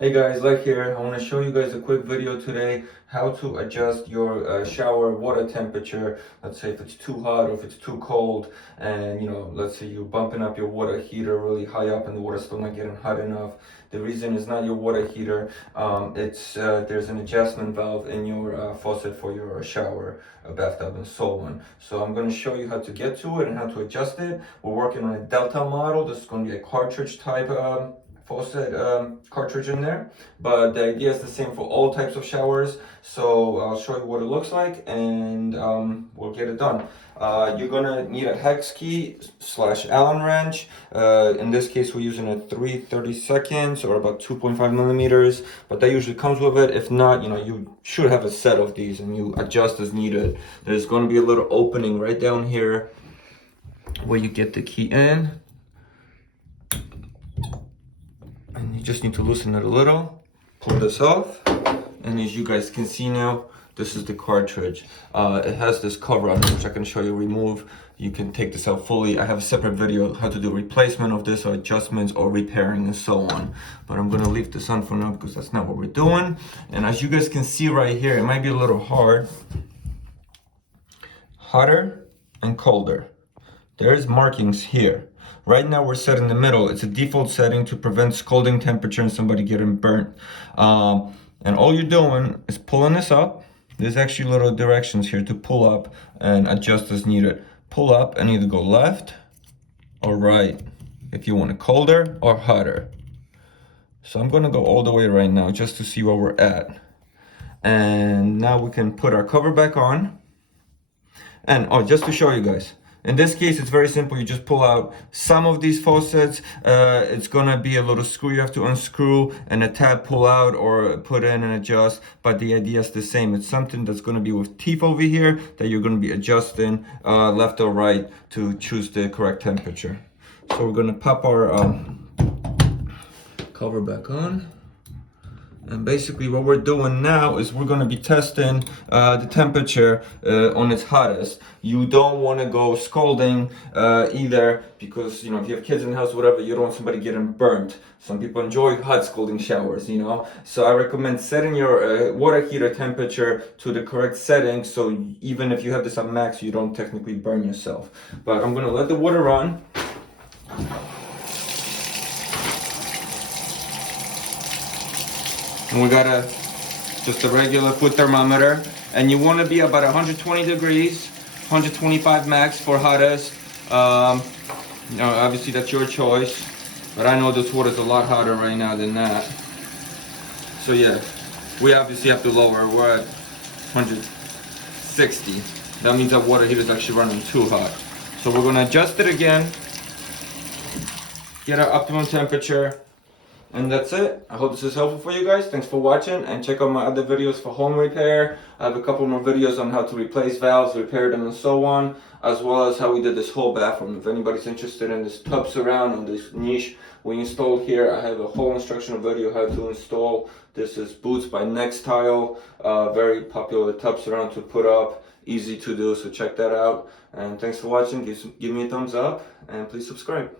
Hey guys, Like here. I want to show you guys a quick video today how to adjust your shower water temperature. Let's say if it's too hot or if it's too cold, and let's say you're bumping up your water heater really high up and the water's still not getting hot enough. The reason is not your water heater. There's an adjustment valve in your faucet for your shower, bathtub, and so on. So I'm going to show you how to get to it and how to adjust it. We're working on a Delta model. This is going to be a cartridge type faucet cartridge in there, but the idea is the same for all types of showers. So I'll show you what it looks like, and we'll get it done. You're gonna need a hex key / Allen wrench. In this case, we're using a 3/32 or about 2.5 millimeters, but that usually comes with it. If not, you should have a set of these and you adjust as needed. There's going to be a little opening right down here where you get the key in. And you just need to loosen it a little, pull this off, and as you guys can see now, this is the cartridge. It has this cover on it, which I can show you remove. You can take this out fully. I have a separate video how to do replacement of this, or adjustments, or repairing, and so on. But I'm gonna leave this on for now because that's not what we're doing. And as you guys can see right here, it might be a little hard. Hotter and colder. There's markings here. Right now we're set in the middle. It's a default setting to prevent scalding temperature and somebody getting burnt. And all you're doing is pulling this up. There's actually little directions here to pull up and adjust as needed. Pull up and either go left or right if you want it colder or hotter. So I'm gonna go all the way right now just to see where we're at. And now we can put our cover back on. And just to show you guys, in this case, it's very simple. You just pull out some of these faucets. It's gonna be a little screw you have to unscrew and a tab pull out or put in and adjust. But the idea is the same. It's something that's gonna be with teeth over here that you're gonna be adjusting left or right to choose the correct temperature. So we're gonna pop our cover back on. And basically what we're doing now is we're going to be testing the temperature on its hottest. You don't want to go scalding either, because if you have kids in the house, whatever, you don't want somebody getting burnt. Some people enjoy hot scalding showers, So I recommend setting your water heater temperature to the correct setting, so even if you have this on max, you don't technically burn yourself. But I'm going to let the water run. And we got just a regular foot thermometer, and you want to be about 120 degrees, 125 max for hottest. Obviously that's your choice, but I know this water is a lot hotter right now than that. So yeah, we obviously have to lower. We're at 160. That means our water heater is actually running too hot. So we're going to adjust it again, get our optimum temperature. And that's it. I hope this is helpful for you guys. Thanks for watching, and check out my other videos for home repair. I have a couple more videos on how to replace valves, repair them, and so on, as well as how we did this whole bathroom. If anybody's interested in this tub surround and this niche we installed here, I have a whole instructional video how to install. This is Bootz by Nextile, very popular tub surround to put up, easy to do, so check that out. And thanks for watching. Give me a thumbs up, and please subscribe.